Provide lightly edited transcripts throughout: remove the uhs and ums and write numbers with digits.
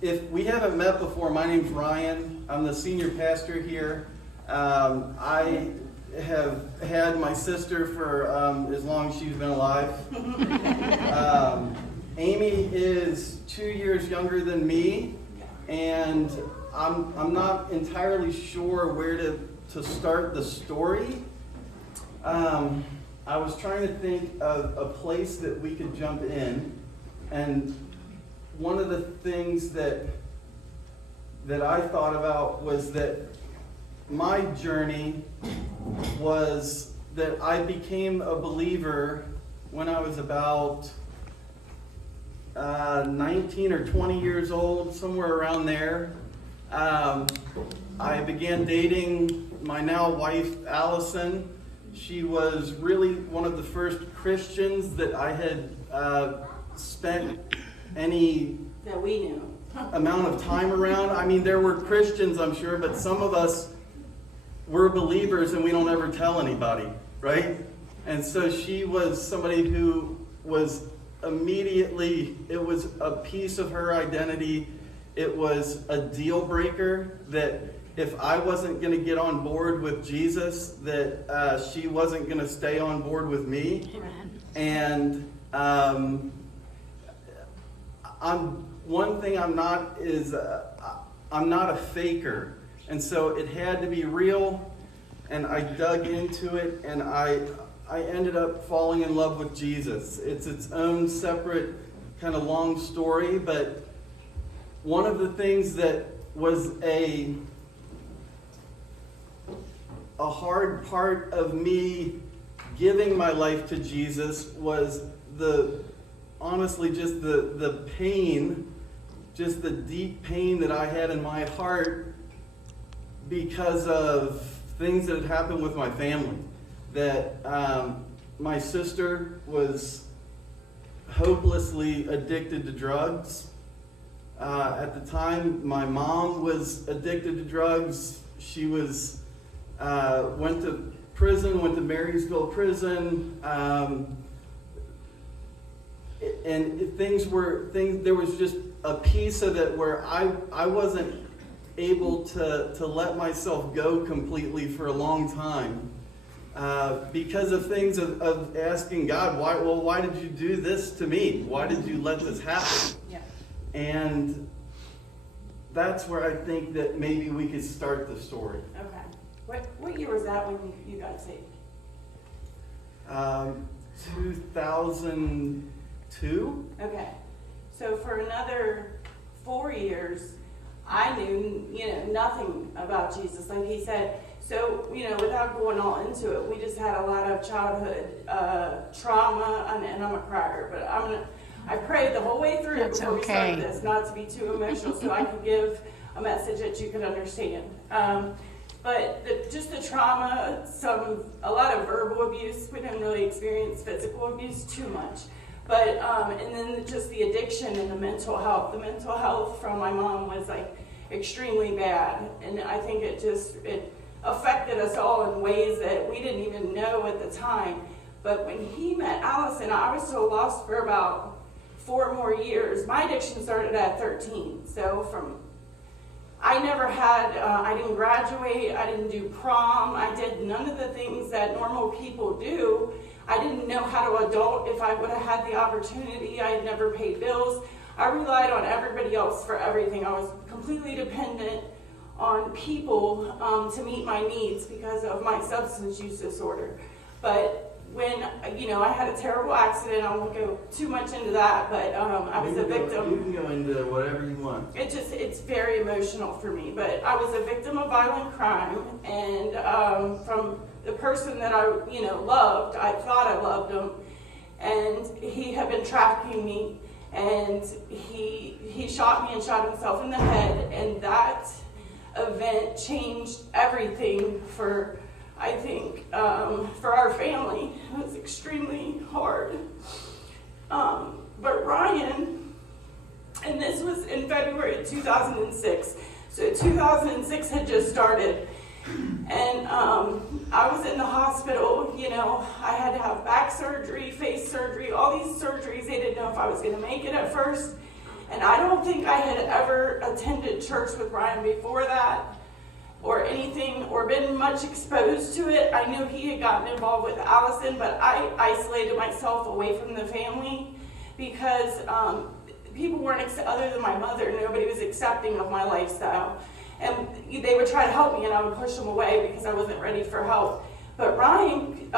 If we haven't met before, my name's Ryan. I'm the senior pastor here. I have had my sister for as long as she's been alive. Amie is 2 years younger than me, and I'm not entirely sure where to start the story. I was trying to think of a place that we could jump in, and one of the things that I thought about was that my journey was that I became a believer when I was about 19 or 20 years old, somewhere around there. I began dating my now wife, Allison. She was really one of the first Christians that I had spent any that we knew amount of time around. I mean, there were Christians, I'm sure, but some of us were believers and we don't ever tell anybody, right? And so she was somebody who was immediately, it was a piece of her identity. It was a deal breaker that if I wasn't going to get on board with Jesus, that she wasn't going to stay on board with me. And one thing I'm not is I'm not a faker, and so it had to be real. And I dug into it, and I ended up falling in love with Jesus. It's its own separate kind of long story, but one of the things that was a hard part of me giving my life to Jesus was honestly just the pain, just the deep pain that I had in my heart because of things that had happened with my family. That my sister was hopelessly addicted to drugs. At the time, my mom was addicted to drugs. She was went to prison, went to Marysville prison, and there was just a piece of it where I wasn't able to let myself go completely for a long time because of things of asking God, why did you do this to me? Why did you let this happen? Yeah. And that's where I think that maybe we could start the story. Okay. What year was that when you got saved? 2002. Okay. So for another 4 years, I knew, nothing about Jesus. Like he said, so, without going all into it, we just had a lot of childhood trauma, and I'm a crier, but I prayed the whole way through before we started this, not to be too emotional, so I could give a message that you could understand. But just the trauma, a lot of verbal abuse. We didn't really experience physical abuse too much. But, and then just the addiction and the mental health. The mental health from my mom was extremely bad. And I think it affected us all in ways that we didn't even know at the time. But when he met Allison, I was so lost for about 4 more years. My addiction started at 13. So I never had, I didn't graduate, I didn't do prom, I did none of the things that normal people do. I didn't know how to adult if I would have had the opportunity. I had never paid bills. I relied on everybody else for everything. I was completely dependent on people to meet my needs because of my substance use disorder. But when, I had a terrible accident, I won't go too much into that, but I was a victim. You can go into whatever you want. It's very emotional for me, but I was a victim of violent crime, and from the person that I, loved, I thought I loved him, and he had been trafficking me, and he shot me and shot himself in the head, and that event changed everything for, I think, for our family. It was extremely hard. But Ryan, and this was in February of 2006. So 2006 had just started. And I was in the hospital, I had to have back surgery, face surgery, all these surgeries. They didn't know if I was going to make it at first. And And I don't think I had ever attended church with Ryan before that, or anything, or been much exposed to it. I knew he had gotten involved with Allison, but I isolated myself away from the family because people weren't, other than my mother, nobody was accepting of my lifestyle. And they would try to help me, and I would push them away because I wasn't ready for help. But Ryan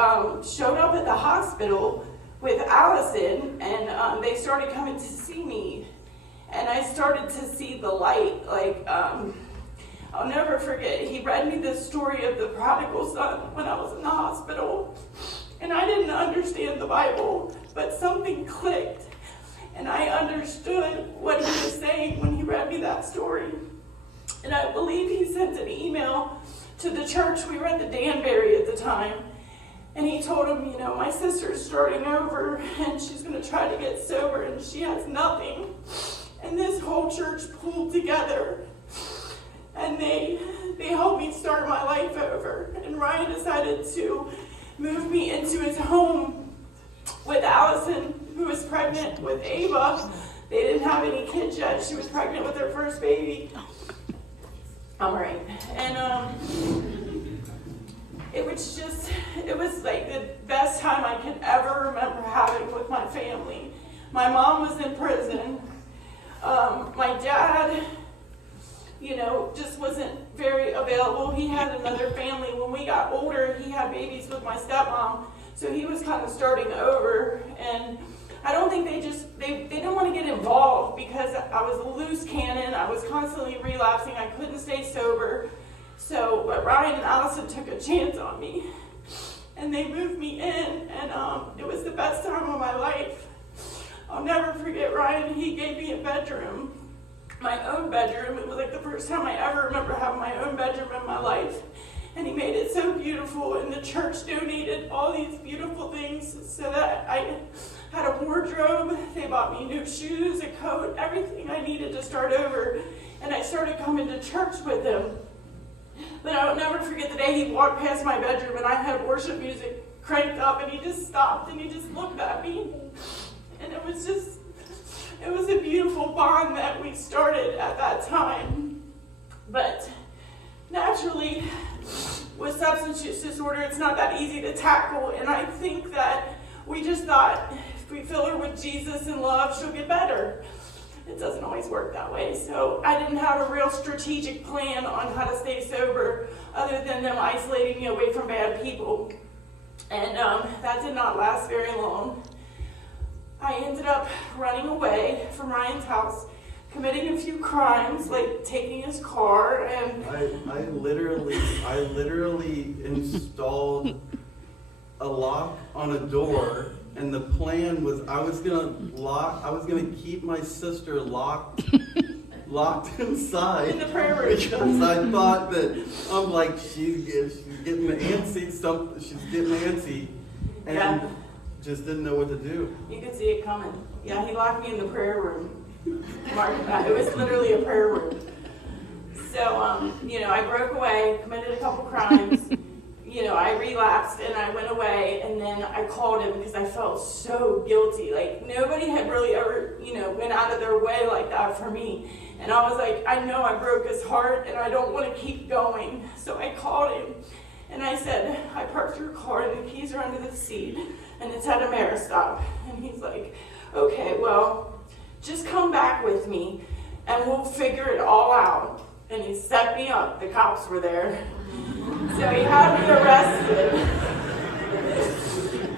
showed up at the hospital with Allison, and they started coming to see me. And I started to see the light, I'll never forget, he read me the story of the prodigal son when I was in the hospital. And I didn't understand the Bible, but something clicked. And I understood what he was saying when he read me that story. And I believe he sent an email to the church. We were at the Danbury at the time. And he told him, my sister's starting over, and she's going to try to get sober, and she has nothing. And this whole church pulled together. And they helped me start my life over. And Ryan decided to move me into his home with Allison, who was pregnant with Ava. They didn't have any kids yet. She was pregnant with her first baby. All right. And it was like the best time I could ever remember having with my family. My mom was in prison. My dad, just wasn't very available. He had another family. When we got older, he had babies with my stepmom, so he was kind of starting over. And I don't think they didn't want to get involved because I was a loose cannon. I was constantly relapsing. I couldn't stay sober. But Ryan and Allison took a chance on me, and they moved me in, and it was the best time of my life. I'll never forget Ryan. He gave me a bedroom. My own bedroom. It was like the first time I ever remember having my own bedroom in my life. And he made it so beautiful, and the church donated all these beautiful things so that I had a wardrobe. They bought me new shoes, a coat, everything I needed to start over. And I started coming to church with him. But I will never forget the day he walked past my bedroom and I had worship music cranked up, and he just stopped and he just looked at me. And it was a beautiful bond that we started at that time. But naturally, with substance use disorder, it's not that easy to tackle. And I think that we just thought if we fill her with Jesus and love, she'll get better. It doesn't always work that way. So I didn't have a real strategic plan on how to stay sober other than them isolating me away from bad people. And that did not last very long. I ended up running away from Ryan's house, committing a few crimes, like taking his car, and I literally installed a lock on a door, and the plan was I was gonna keep my sister locked inside in the prayer room because I thought that I'm like she's getting antsy, she's getting antsy, and yeah. Just didn't know what to do. You could see it coming. Yeah, he locked me in the prayer room. Mark that. It was literally a prayer room. So, I broke away, committed a couple crimes. I relapsed and I went away, and then I called him because I felt so guilty. Like, nobody had really ever, went out of their way like that for me. And I was like, I know I broke his heart and I don't want to keep going. So I called him and I said, I parked your car and the keys are under the seat and it's at a Maristop. And he's like, okay, well, just come back with me and we'll figure it all out. And he set me up. The cops were there. So he had me arrested.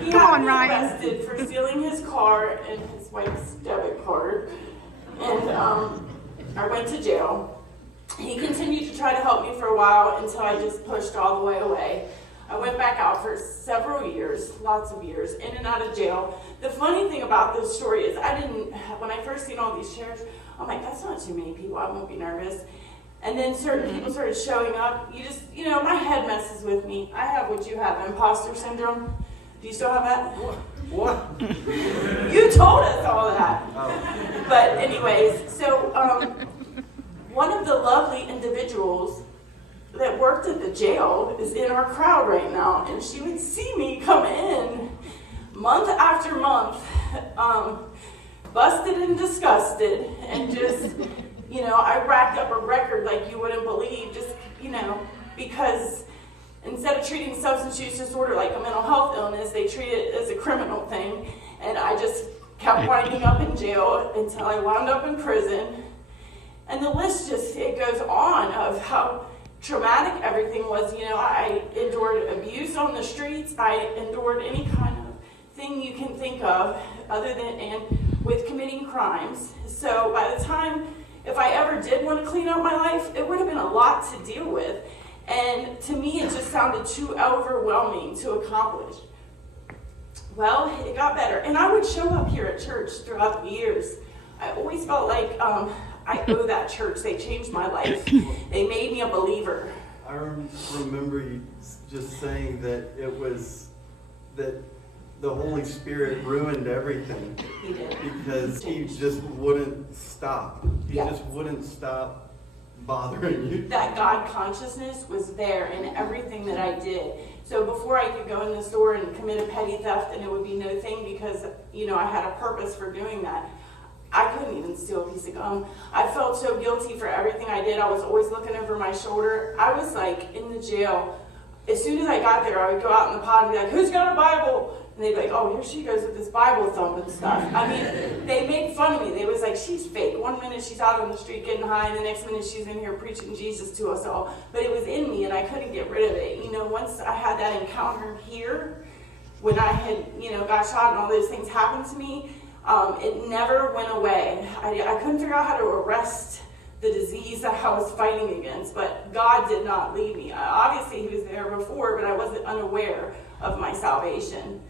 He had me arrested for stealing his car and his wife's debit card. And I went to jail. He continued to try to help me for a while until I just pushed all the way away. I went back out for several years, lots of years, in and out of jail. The funny thing about this story is when I first seen all these shares, I'm like, that's not too many people, I won't be nervous. And then certain people started showing up. My head messes with me. I have what you have, imposter syndrome. Do you still have that? What? You told us all that. Oh. But anyways, so one of the lovely individuals that worked at the jail is in our crowd right now, and she would see me come in month after month, busted and disgusted, and substance use disorder like a mental health illness. They treat it as a criminal thing. And I just kept winding up in jail until I wound up in prison. And the list just, it goes on of how traumatic everything was. You know, I endured abuse on the streets. I endured any kind of thing you can think of other than, and with committing crimes. So by the time, if I ever did want to clean up my life, it would have been a lot to deal with. And to me, it just sounded too overwhelming to accomplish. Well, it got better. And I would show up here at church throughout the years. I always felt like I owe that church. They changed my life. They made me a believer. I remember you just saying that it was that the Holy Spirit ruined everything. He did. Because he just wouldn't stop. He just wouldn't stop bothering you. That God consciousness was there in everything that I did. So before I could go in the store and commit a petty theft and it would be no thing because, you know, I had a purpose for doing that, I couldn't even steal a piece of gum. I felt so guilty for everything I did. I was always looking over my shoulder. I was like in the jail. As soon as I got there, I would go out in the pod and be like, who's got a Bible? And they'd be like, oh, here she goes with this Bible thumping stuff. I mean, they made fun of me. They was like, she's fake. One minute she's out on the street getting high, and the next minute she's in here preaching Jesus to us all. But it was in me, and I couldn't get rid of it. You know, once I had that encounter here, when I had, you know, got shot and all those things happened to me, it never went away. I couldn't figure out how to arrest the disease that I was fighting against, but God did not leave me. Obviously, he was there before, but I wasn't unaware of my salvation.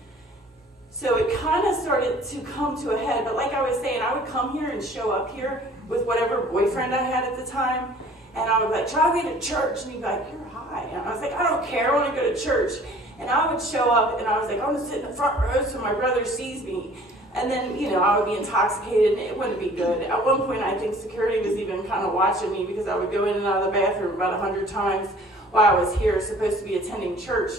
So it kind of started to come to a head, but like I was saying, I would come here and show up here with whatever boyfriend I had at the time, and I would be like, drive me to church, and he'd be like, you're high. And I was like, I don't care, I want to go to church. And I would show up, and I was like, I want to sit in the front row so my brother sees me. And then, you know, I would be intoxicated, and it wouldn't be good. At one point, I think security was even kind of watching me because I would go in and out of the bathroom about 100 times while I was here, supposed to be attending church.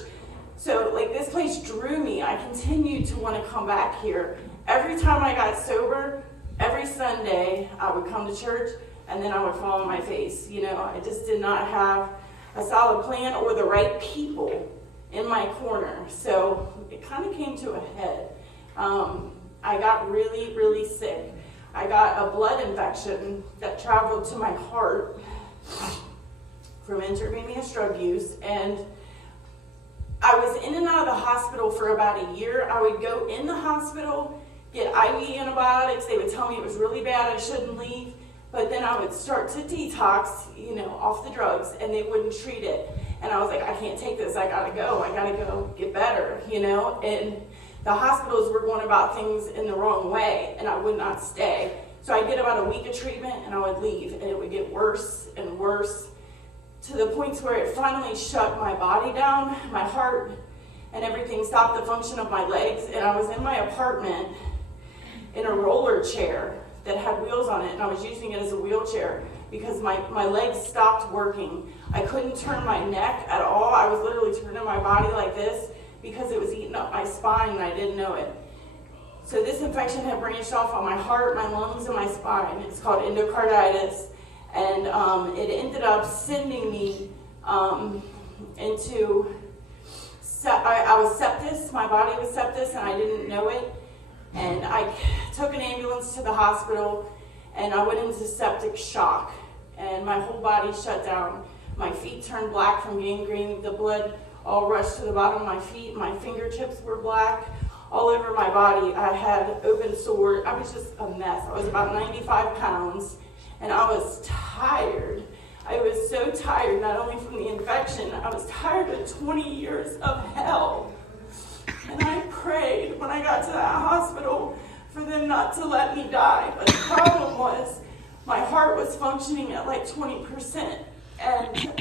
So, like, this place drew me. I continued to want to come back here. Every time I got sober, every Sunday, I would come to church, and then I would fall on my face. You know, I just did not have a solid plan or the right people in my corner. So, it kind of came to a head. I got really, really sick. I got a blood infection that traveled to my heart from intravenous drug use, and I was in and out of the hospital for about a year. I would go in the hospital, get IV antibiotics. They would tell me it was really bad, I shouldn't leave. But then I would start to detox, you know, off the drugs, and they wouldn't treat it. And I was like, I can't take this. I gotta go get better, you know? And the hospitals were going about things in the wrong way, and I would not stay. So I'd get about a week of treatment, and I would leave, and it would get worse and worse, to the point where it finally shut my body down, my heart, and everything stopped the function of my legs. And I was in my apartment in a roller chair that had wheels on it, and I was using it as a wheelchair because my legs stopped working. I couldn't turn my neck at all. I was literally turning my body like this because it was eating up my spine and I didn't know it. So this infection had branched off on my heart, my lungs, and my spine. It's called endocarditis. And it ended up sending me into, I was sepsis, my body was sepsis, and I didn't know it. And I took an ambulance to the hospital, and I went into septic shock. And my whole body shut down. My feet turned black from gangrene. The blood all rushed to the bottom of my feet. My fingertips were black. All over my body, I had open sores. I was just a mess. I was about 95 pounds. And I was tired. I was so tired, not only from the infection, I was tired of 20 years of hell. And I prayed when I got to that hospital for them not to let me die. But the problem was my heart was functioning at like 20%. And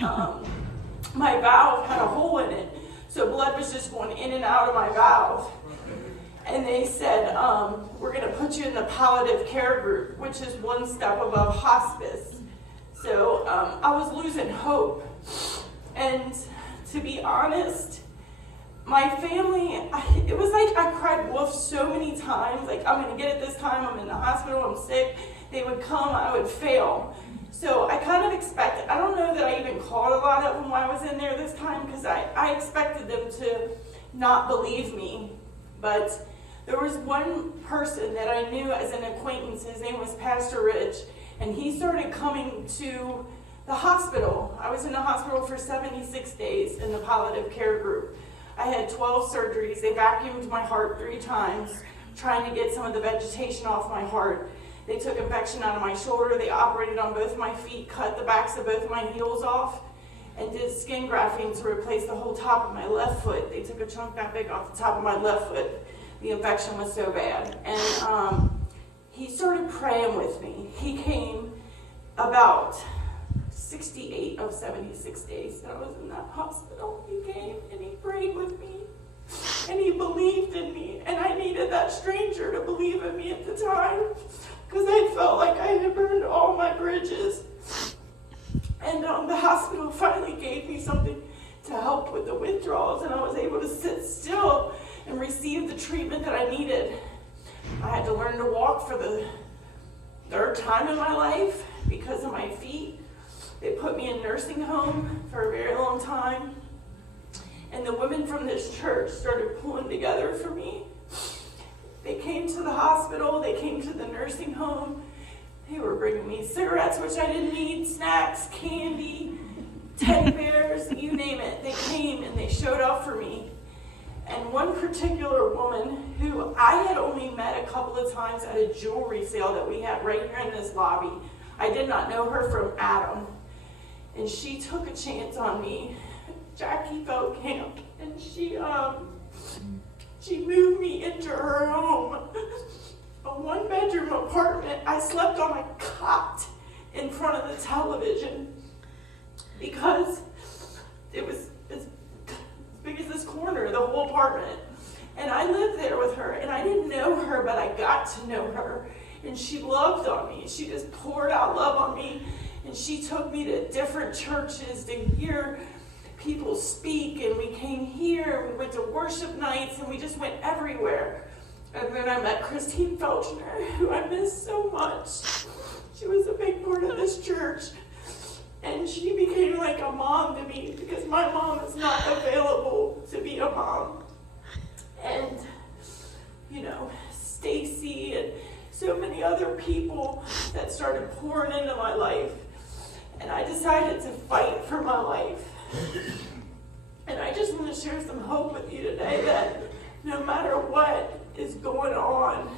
my valve had a hole in it. So blood was just going in and out of my valve. And they said, we're going to put you in the palliative care group, which is one step above hospice. So I was losing hope. And to be honest, my family, it was like I cried wolf so many times. Like, I'm going to get it this time. I'm in the hospital. I'm sick. They would come. I would fail. So I kind of expected, I don't know that I even called a lot of them while I was in there this time, because I expected them to not believe me. But there was one person that I knew as an acquaintance. His name was Pastor Rich, and he started coming to the hospital. I was in the hospital for 76 days in the palliative care group. I had 12 surgeries. They vacuumed my heart 3 times, trying to get some of the vegetation off my heart. They took infection out of my shoulder. They operated on both my feet, cut the backs of both my heels off, and did skin grafting to replace the whole top of my left foot. They took a chunk that big off the top of my left foot. The infection was so bad. And he started praying with me. He came about 68 of 76 days that I was in that hospital. He came and he prayed with me. And he believed in me. And I needed that stranger to believe in me at the time, because I felt like I had burned all my bridges. And the hospital finally gave me something to help with the withdrawals, and I was able to sit still and receive the treatment that I needed. I had to learn to walk for the 3rd time in my life because of my feet. They put me in nursing home for a very long time. And the women from this church started pulling together for me. They came to the hospital, they came to the nursing home. They were bringing me cigarettes, which I didn't need, snacks, candy, teddy bears, you name it. They came and they showed up for me. And one particular woman who I had only met a couple of times at a jewelry sale that we had right here in this lobby. I did not know her from Adam. And she took a chance on me, Jackie Camp, and she moved me into her home, a 1-bedroom apartment. I slept on a cot in front of the television because it was as big as this corner, the whole apartment. And I lived there with her, and I didn't know her, but I got to know her. And she loved on me. She just poured out love on me. And she took me to different churches to hear people speak, and we came here, and we went to worship nights, and we just went everywhere. And then I met Christine Felchner, who I miss so much. She was a big part of this church, and she became like a mom to me, because my mom is not available to be a mom. And, Stacy and so many other people that started pouring into my life. And I decided to fight for my life. And I just want to share some hope with you today that no matter what is going on,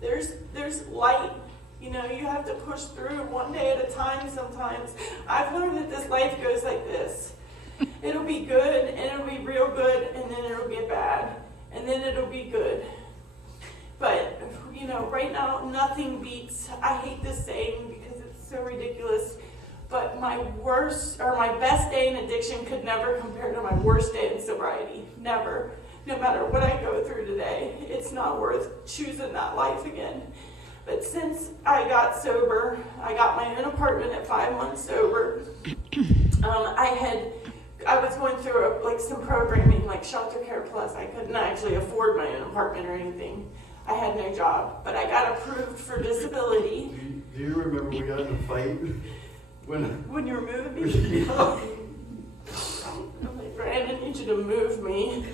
there's light. You have to push through one day at a time sometimes. I've learned that this life goes like this. It'll be good, and it'll be real good, and then it'll get bad, and then it'll be good. But, right now, nothing beats, I hate this saying because it's so ridiculous, but my best day in addiction could never compare to my worst day in sobriety. Never. No matter what I go through today, it's not worth choosing that life again. But since I got sober, I got my own apartment at 5 months sober. I was going through some programming like Shelter Care Plus. I couldn't actually afford my own apartment or anything. I had no job, but I got approved for disability. Do you remember we got in a fight when you were moving me? Yeah. I'm like, Brandon, I need you to move me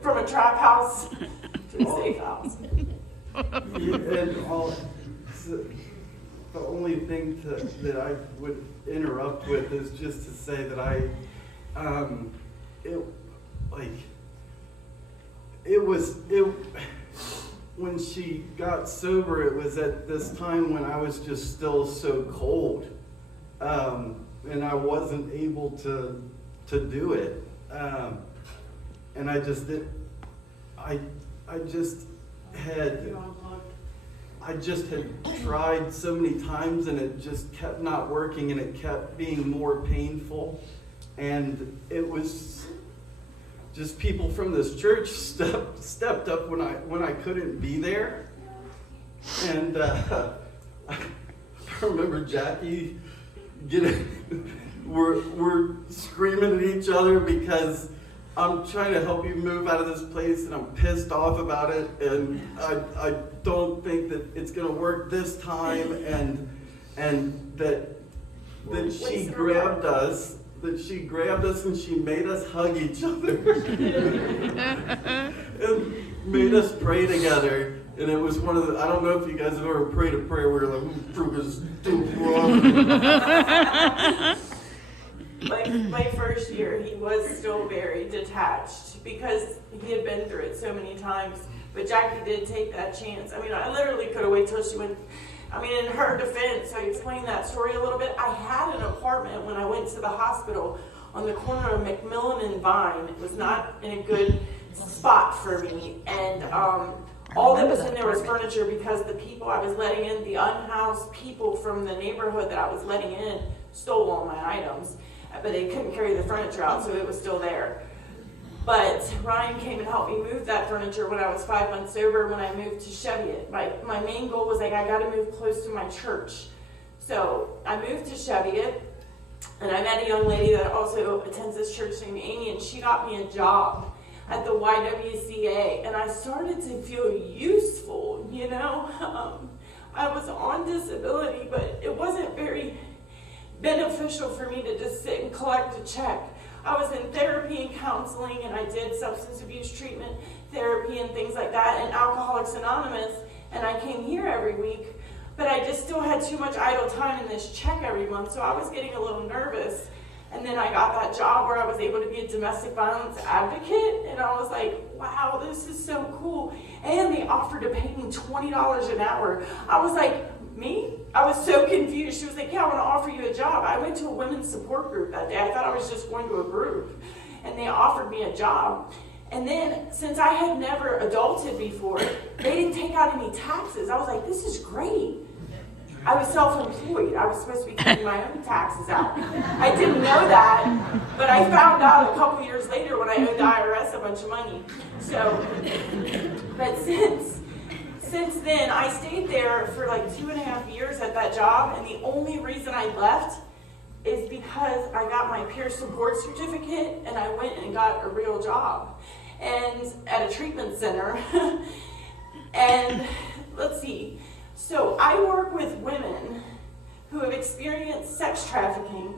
from a trap house to a safe house. The only thing that I would interrupt with is just to say that when she got sober, it was at this time when I was just still so cold, and I wasn't able to do it, and I just did. I just had tried so many times, and it just kept not working, and it kept being more painful. And it was just people from this church stepped up when I couldn't be there. And I remember Jackie we're screaming at each other because I'm trying to help you move out of this place, and I'm pissed off about it, and I don't think that it's gonna work this time, and that she grabbed us, and she made us hug each other, and made us pray together. And it was one of the, I don't know if you guys have ever prayed a prayer where you're like, prove is stupid wrong. My first year, he was still very detached because he had been through it so many times. But Jackie did take that chance. I mean, I literally could have waited till she went. I mean, in her defense, I explained that story a little bit. I had an apartment when I went to the hospital on the corner of McMillan and Vine. It was not in a good spot for me. And all that was in there was furniture because the people I was letting in, the unhoused people from the neighborhood that I was letting in, stole all my items. But they couldn't carry the furniture out, so it was still there. But Ryan came and helped me move that furniture when I was 5 months sober when I moved to Cheviot. My main goal was like, I got to move close to my church. So I moved to Cheviot, and I met a young lady that also attends this church named Amie, and she got me a job at the YWCA, and I started to feel useful, you know. I was on disability, but it wasn't very beneficial for me to just sit and collect a check. I was in therapy and counseling, and I did substance abuse treatment therapy and things like that, and Alcoholics Anonymous, and I came here every week, but I just still had too much idle time in this check every month, so I was getting a little nervous. And then I got that job where I was able to be a domestic violence advocate, and I was like, wow, this is so cool. And they offered to pay me $20 an hour. I was like, me? I was so confused. She was like, yeah, I want to offer you a job. I went to a women's support group that day. I thought I was just going to a group, and they offered me a job. And then, since I had never adulted before, they didn't take out any taxes. I was like, this is great. I was self-employed. I was supposed to be taking my own taxes out. I didn't know that, but I found out a couple years later when I owed the IRS a bunch of money. So, but since then, I stayed there for like 2.5 years at that job, and the only reason I left is because I got my peer support certificate, and I went and got a real job, and at a treatment center. And let's see. So I work with women who have experienced sex trafficking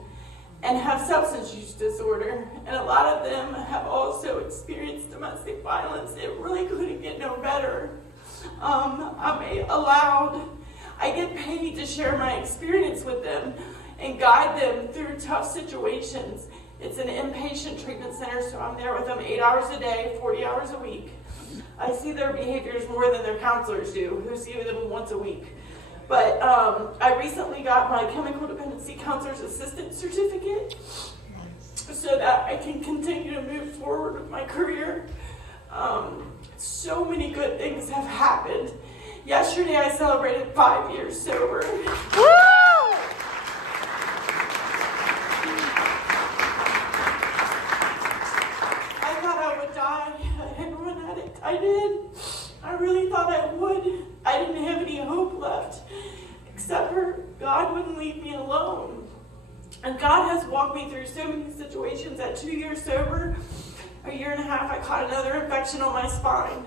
and have substance use disorder, and a lot of them have also experienced domestic violence. It really couldn't get no better. I get paid to share my experience with them and guide them through tough situations. It's an inpatient treatment center, so I'm there with them 8 hours a day, 40 hours a week. I see their behaviors more than their counselors do, who see them once a week. But I recently got my chemical dependency counselor's assistant certificate so that I can continue to move forward with my career. So many good things have happened. Yesterday I celebrated 5 years sober. Woo! I did. I really thought I would. I didn't have any hope left, except for God wouldn't leave me alone. And God has walked me through so many situations. At 2 years sober, 1.5 years, I caught another infection on my spine.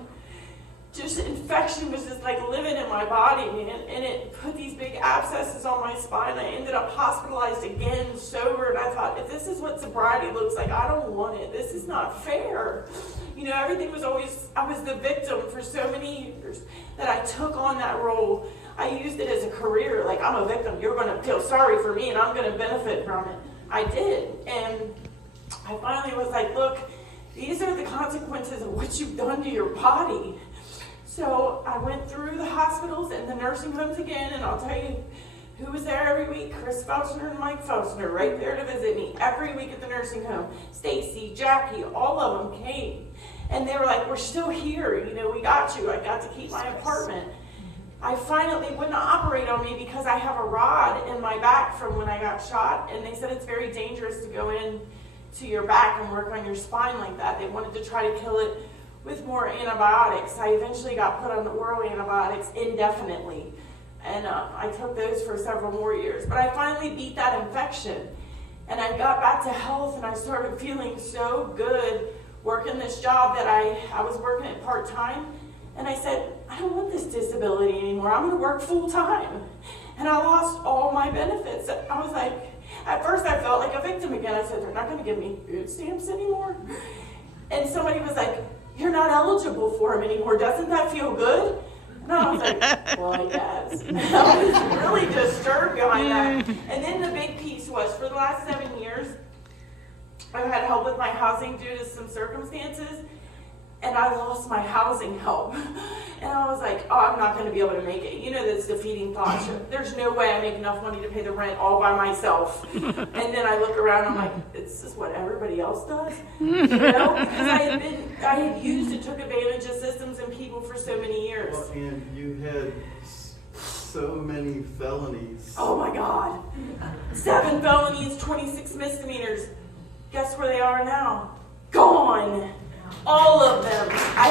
Just infection was just like living in my body, man. And it put these big abscesses on my spine. I ended up hospitalized again, sober. And I thought, if this is what sobriety looks like, I don't want it. This is not fair. You know, everything was always, I was the victim for so many years that I took on that role. I used it as a career. Like, I'm a victim. You're going to feel sorry for me, and I'm going to benefit from it. I did. And I finally was like, look, these are the consequences of what you've done to your body. So I went through the hospitals and the nursing homes again, and I'll tell you who was there every week. Chris Felchner and Mike Felchner right there to visit me every week at the nursing home. Stacy, Jackie, all of them came. And they were like, we're still here. You know, we got you. I got to keep my apartment. I finally wouldn't operate on me because I have a rod in my back from when I got shot. And they said it's very dangerous to go in to your back and work on your spine like that. They wanted to try to kill it with more antibiotics. I eventually got put on the oral antibiotics indefinitely. And I took those for several more years. But I finally beat that infection. And I got back to health, and I started feeling so good working this job that I was working at part-time. And I said, I don't want this disability anymore. I'm going to work full-time. And I lost all my benefits. I was like, at first I felt like a victim again. I said, they're not going to give me food stamps anymore. And somebody was like, you're not eligible for them anymore. Doesn't that feel good? And I was like, well, yes. I was really disturbed behind that. And then the big piece was, for the last 7 years, I've had help with my housing due to some circumstances, and I lost my housing help. And I was like, oh, I'm not going to be able to make it. You know, this defeating thought. There's no way I make enough money to pay the rent all by myself. And then I look around, I'm like, it's just what everybody else does. You know, because I had used and took advantage of systems and people for so many years. Well, and you had so many felonies. Oh my God. 7 felonies, 26 misdemeanors. Guess where they are now? Gone. All of them. I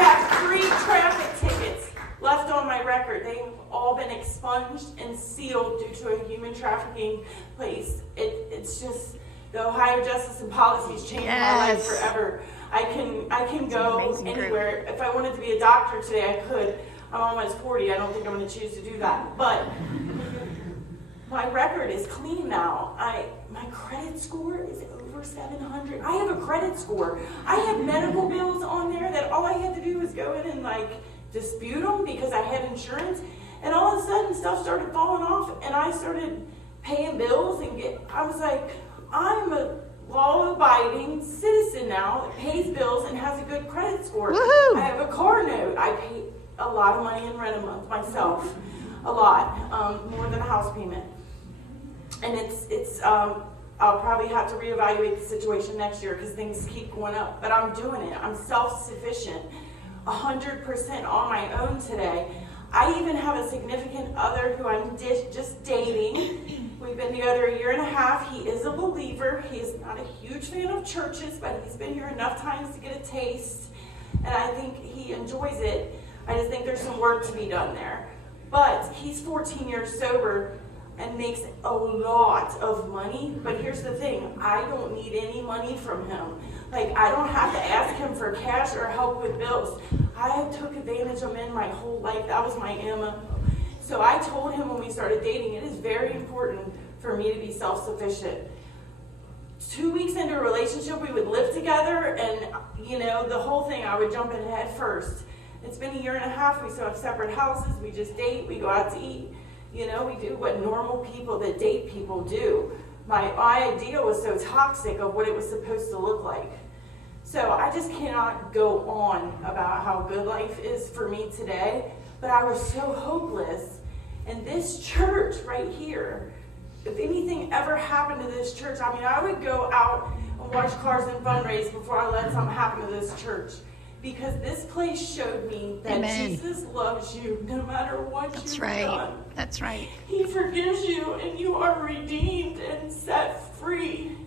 have 3 traffic tickets left on my record. They've all been expunged and sealed due to a human trafficking place. It's just, the Ohio Justice and Policies changed my life forever. I can go anywhere. If I wanted to be a doctor today, I could. I'm almost 40. I don't think I'm going to choose to do that. But my record is clean now. My credit score is over 700. I have a credit score. I had medical bills on there that all I had to do was go in and dispute them because I had insurance. And all of a sudden stuff started falling off and I started paying bills I was like, I'm a law-abiding citizen now that pays bills and has a good credit score. Woohoo! I have a car note. I pay a lot of money in rent a month myself. A lot. More than a house payment. And I'll probably have to reevaluate the situation next year because things keep going up. But I'm doing it. I'm self-sufficient, 100% on my own today. I even have a significant other who I'm just dating. We've been together 1.5 years. He is a believer. He is not a huge fan of churches, but he's been here enough times to get a taste. And I think he enjoys it. I just think there's some work to be done there. But he's 14 years sober and makes a lot of money. But here's the thing, I don't need any money from him. I don't have to ask him for cash or help with bills. I took advantage of men my whole life. That was my MO. So I told him when we started dating, it is very important for me to be self-sufficient. 2 weeks into a relationship, we would live together, and the whole thing, I would jump in head first. It's been 1.5 years. We still have separate houses. We just date. We go out to eat. We do what normal people that date people do. My idea was so toxic of what it was supposed to look like. So I just cannot go on about how good life is for me today. But I was so hopeless. And this church right here, if anything ever happened to this church, I would go out and watch cars and fundraise before I let something happen to this church. Because this place showed me that Amen. Jesus loves you no matter what you've done. That's right. He forgives you and you are redeemed and set free.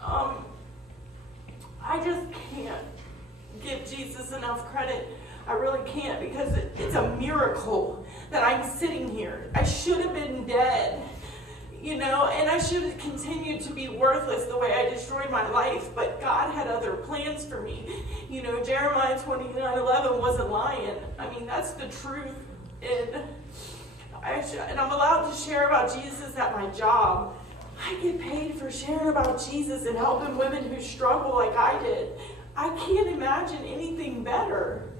I just can't give Jesus enough credit. I really can't, because it's a miracle that I'm sitting here. I should have been dead. And I should have continued to be worthless the way I destroyed my life, but God had other plans for me. Jeremiah 29:11 wasn't lying. That's the truth. And I'm allowed to share about Jesus at my job. I get paid for sharing about Jesus and helping women who struggle like I did. I can't imagine anything better.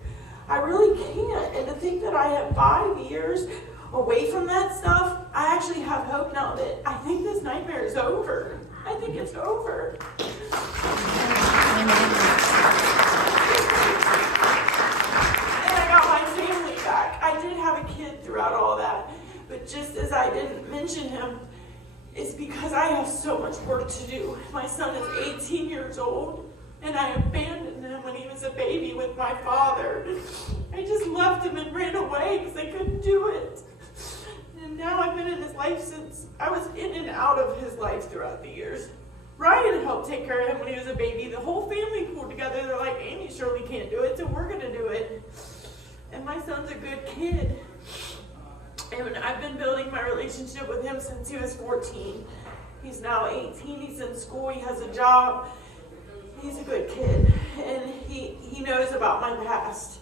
I really can't. And to think that I have 5 years away from that stuff, I actually have hope now that I think this nightmare is over. I think it's over. Amen. And I got my family back. I did have a kid throughout all that, but just as I didn't mention him, it's because I have so much work to do. My son is 18 years old, and I abandoned him when he was a baby with my father. I just left him and ran away because I couldn't do it. And now I've been in his life since I was in and out of his life throughout the years. Ryan helped take care of him when he was a baby. The whole family pulled together. They're like, Amie surely can't do it, so we're going to do it. And my son's a good kid. And I've been building my relationship with him since he was 14. He's now 18. He's in school. He has a job. He's a good kid, and he knows about my past.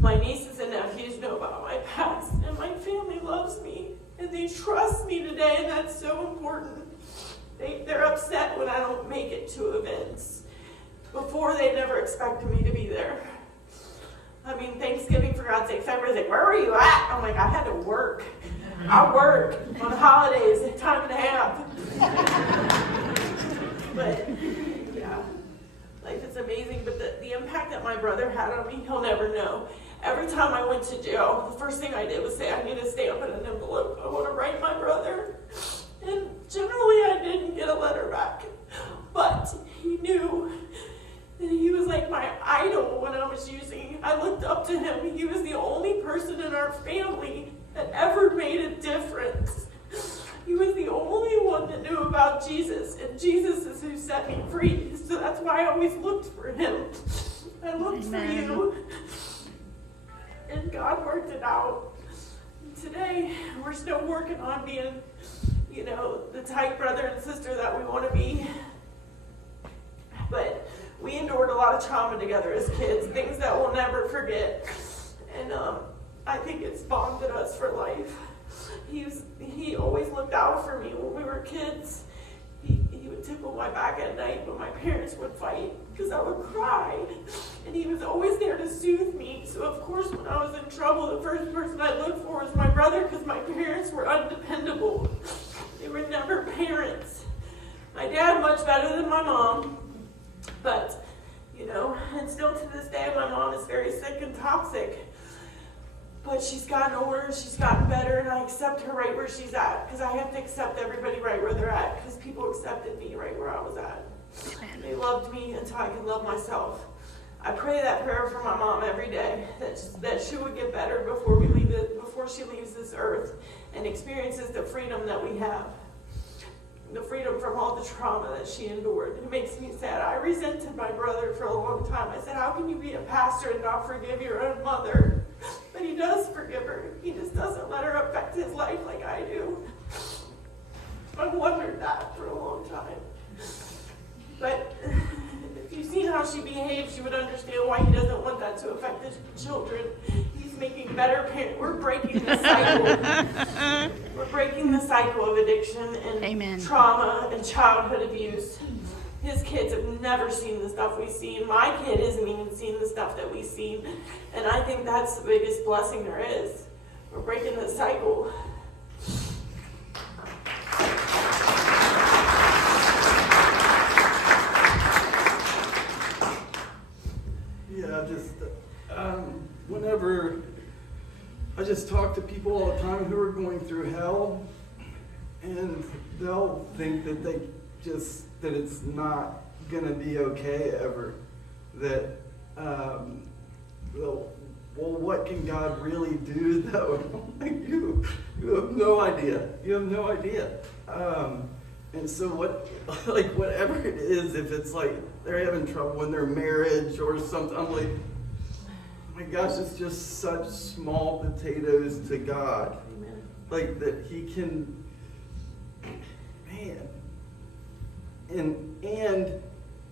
My nieces and nephews know about my past, and my family loves me, and they trust me today, and that's so important. They're upset when I don't make it to events. Before, they never expected me to be there. I mean, Thanksgiving, for God's sake, February's like, where were you at? I'm like, I had to work. I work on holidays, time and a half. But, yeah, life is amazing. But the impact that my brother had on me, he'll never know. Every time I went to jail, the first thing I did was say, I need a stamp and an envelope. I want to write my brother. And generally, I didn't get a letter back. But he knew. And he was like my idol when I was using. I looked up to him. He was the only person in our family that ever made a difference. He was the only one that knew about Jesus, and Jesus is who set me free. So that's why I always looked for him. I looked for you, and God worked it out. And today, we're still working on being, the type brother and sister that we want to be. But we endured a lot of trauma together as kids, things that we'll never forget. And I think it's bonded us for life. He always looked out for me when we were kids. He would tickle my back at night when my parents would fight because I would cry. And he was always there to soothe me. So of course when I was in trouble, the first person I looked for was my brother because my parents were undependable. They were never parents. My dad much better than my mom. But, and still to this day, my mom is very sick and toxic. But she's gotten older, she's gotten better, and I accept her right where she's at. Because I have to accept everybody right where they're at. Because people accepted me right where I was at. They loved me until I could love myself. I pray that prayer for my mom every day, that she would get better before she leaves this earth and experiences the freedom that we have. The freedom from all the trauma that she endured. It makes me sad. I resented my brother for a long time. I said, how can you be a pastor and not forgive your own mother? But he does forgive her. He just doesn't let her affect his life like I do. I've wondered that for a long time. But if you've seen how she behaves, you would understand why he doesn't want that to affect his children. He's making better parents. We're breaking the cycle. We're breaking the cycle of addiction and trauma and childhood abuse. His kids have never seen the stuff we've seen. My kid hasn't even seen the stuff that we've seen. And I think that's the biggest blessing there is. We're breaking the cycle. Yeah, whenever I just talk to people all the time who are going through hell, and they'll think that that it's not gonna be okay ever. That, well, what can God really do though? you have no idea. You have no idea. And so whatever it is, if it's like they're having trouble in their marriage or something, I'm like, oh my gosh, it's just such small potatoes to God. Amen. Like that he can, man. And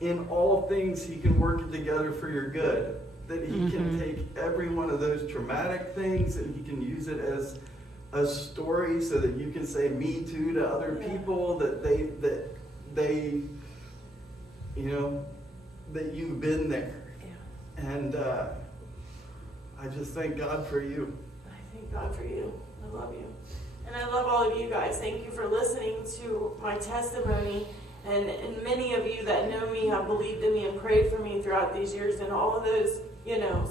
in all things, he can work it together for your good. That he can take every one of those traumatic things and he can use it as a story so that you can say me too to other people, that they that you've been there. Yeah. And I just thank God for you. I thank God for you. I love you. And I love all of you guys. Thank you for listening to my testimony. And many of you that know me have believed in me and prayed for me throughout these years, and all of those,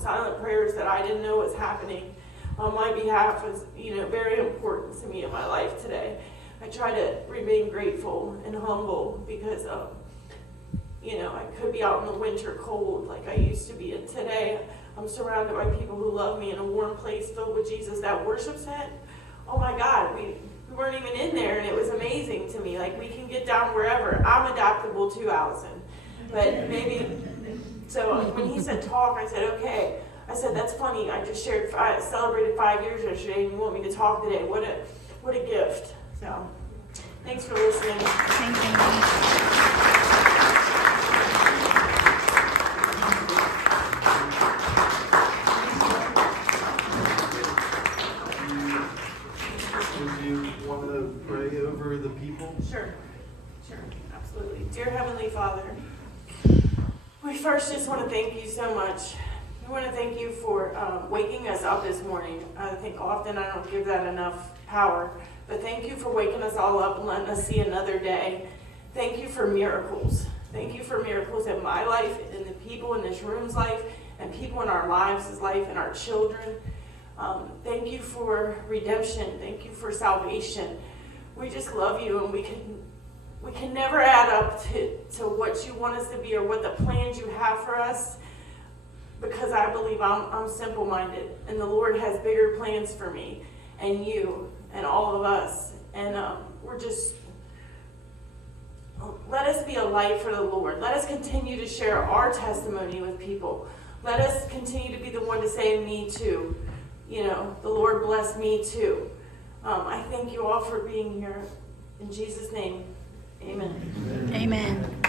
silent prayers that I didn't know was happening on my behalf was, very important to me in my life today. I try to remain grateful and humble because, I could be out in the winter cold like I used to be. And today I'm surrounded by people who love me in a warm place filled with Jesus. That worship set, oh my God, we weren't even in there, and it was amazing to me. Like, we can get down wherever. I'm adaptable too, Allison. But maybe, so when he said talk, I said, okay. I said, that's funny. I just celebrated 5 years yesterday, and you want me to talk today. What a gift. So, thanks for listening. Thank you. want to pray over the people? Sure, absolutely. Dear Heavenly Father, we first just want to thank you so much. We want to thank you for waking us up this morning. I think often I don't give that enough power, but thank you for waking us all up and letting us see another day. Thank you for miracles. Thank you for miracles in my life, in the people in this room's life, and people in our lives' life, and our children. Thank you for redemption. Thank you for salvation. We just love you, and we can never add up to what you want us to be or what the plans you have for us, because I believe I'm simple-minded, and the Lord has bigger plans for me and you and all of us. And let us be a light for the Lord. Let us continue to share our testimony with people. Let us continue to be the one to say, me too. You know, the Lord bless me too. I thank you all for being here. In Jesus' name, amen. Amen.